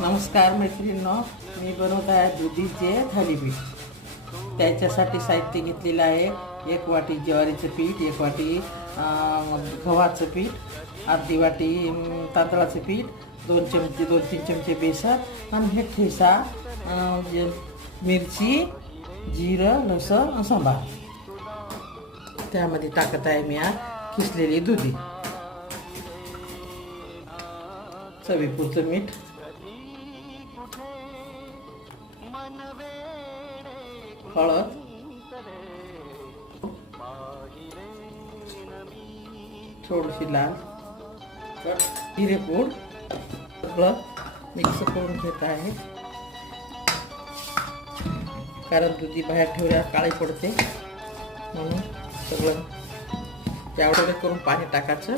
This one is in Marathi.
नमस्कार मैत्रिणींनो, मी बनवत आहे दुधीचे थालीपीठ. त्याच्यासाठी साहित्य घेतलेलं आहे. 1 वाटी ज्वारीचं पीठ, 1 वाटी गव्हाचं पीठ, अर्धी वाटी तांदळाचं पीठ, 2-3 चमचे बेसन आणि हे ठेसा, मिरची, जिरं, लसूण, सांबार. त्यामध्ये टाकत आहे मी किसलेली दुधी, चवीपुरतं मीठ, हळद, थोडीशी लाल जिरेपूड, सगळं मिक्स करून घेत आहे. कारण दुधी बाहेर ठेवल्यावर काळी पडते, म्हणून सगळं त्यावढं करून पाणी टाकायचं.